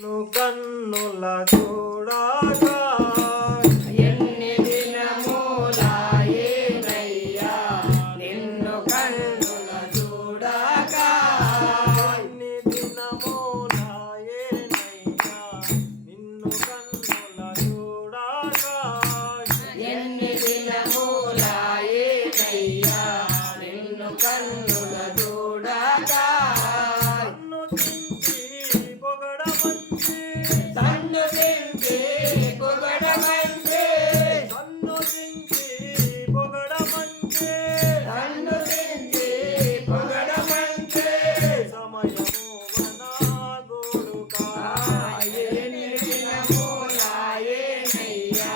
కన్నుల చూడగా ఎన్ని దినములాయేనయ్యా నిన్ను కన్నుల చూడగా ఎన్ని దినములాయేనయ్యా నిన్ను కన్నుల చూడగా ఎన్ని దినములాయేనయ్యా నిన్ను కన్నుల చూడగా కన్ను దించి పొగడమంటే కన్ను దించి పొగడమంటే కన్ను దించి పొగడమంటే సమయము వనాగోడుకా ఎన్ని దినములాయేనయ్యా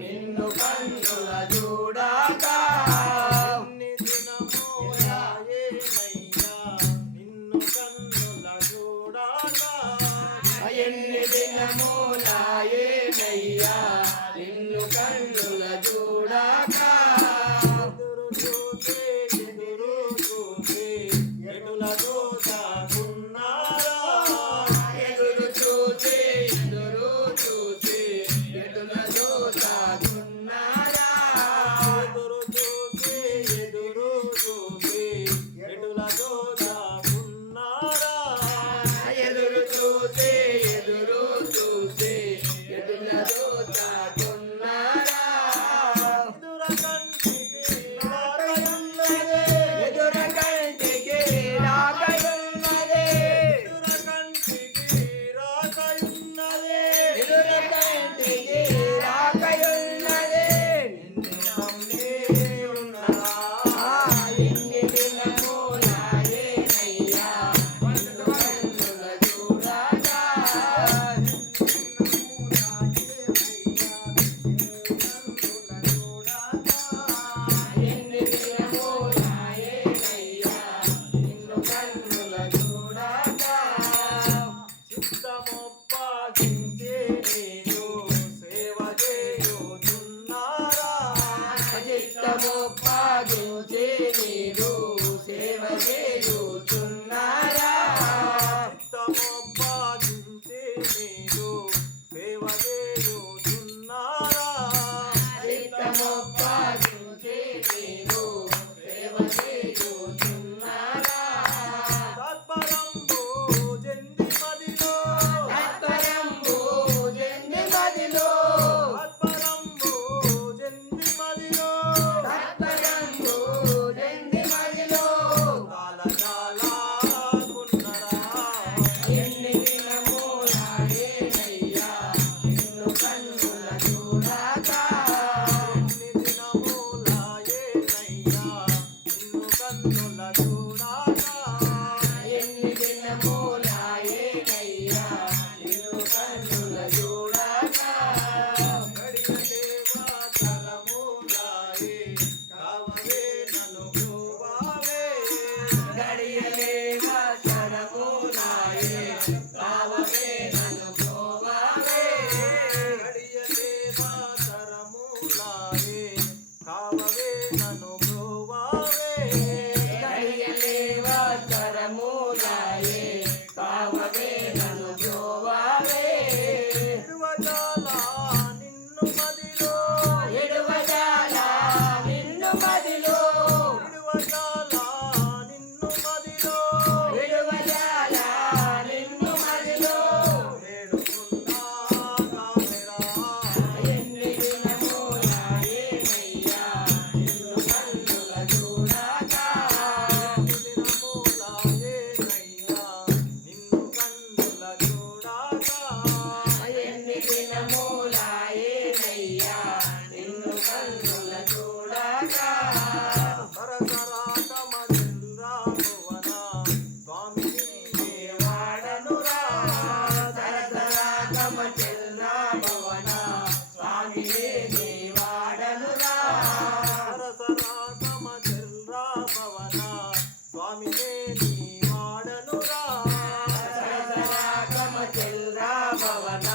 నిన్ను కన్నుల చూడగా ఎన్ని దినములాయేనయ్యా నిన్ను కన్నుల చూడగా ఎన్ని దినములాయేనయ్యా నిన్ను కన్నుల చూడగా ఎదురు చూసి ఎటుల దోచాకున్నారా ఎదురు చూసి ఎటుల దోచాకున్నారా ఎదురు చూసి ఎటుల దోచాకున్నారా ఎదురు చూసి ఎటుల దోచాకున్నారా ఎదుర కంటికి రాకయున్నదే ఎదుర కంటికి రాకయున్నదే ఎదుర కంటికి రాకయున్నదే ఎదుర కంటికి రాకయున్నదే నమ్మి ఉన్నదా ఎన్ని దినములాయేనయ్యా నిన్ను కన్నుల చూడగా ఎన్ని దినములాయేనయ్యా నిన్ను కన్నుల చూడగా చిత్తమొప్పగించే నేను సేవ చేయుచున్నారా చిత్తమొప్పగించే మీరు సేవ చేయుచున్నారా చిత్తమొప్పగించే నేను సేవ చేయుచున్నారా చిత్తమొప్పగించే మీరు సేవ చేయుచున్నారా తత్పరంబు జంది మదిలో తత్పరంబు జంది మదిలో తత్పరంబు జంది మదిలో తత్పరంబు జంది మదిలో కాలకాలకున్నరా ఎన్ని దినములాయేనయ్యా నిన్ను కన్నుల చూడగా ఎన్ని దినములాయేనయ్యా నిన్ను కన్నుల చూడగా ఎన్ని దినములాయేనయ్యా నిన్ను కన్నుల చూడగా గడియలేవా తరములాయే కావవే నన్ను బ్రోవావే గడియలేవా తరములాయే కావవే నన్ను బ్రోవావే గడియలేవా తరములాయే కావవే నన్ను బ్రోవావే గడియలేవా తరములాయే కావవే నన్ను బ్రోవావే విడువజాల నిన్ను మదిలో ఎడువజాల నిన్ను మదిలో విడువజాల నిన్ను మదిలో విడువజాల నిన్ను మదిలో వేడుకున్నా కామెరా ఎన్ని దినములాయేనయ్యా నిన్ను కన్నుల చూడగా దినములాయేనయ్యా నిన్ను కన్నుల చూడగా ఎన్ని దినములాయేనయ్యా నిన్ను కన్నుల చూడగా సరసరాటమ చంద్రాభువన స్వామి నిన్నే వాడనురా సరసరాగమ చెల్లా భవన స్వామియే నీ వాడనురా సరసరాటమ చంద్రాభవన స్వామినే నీ వాడనురా సరసరాగమ చెల్లా భవన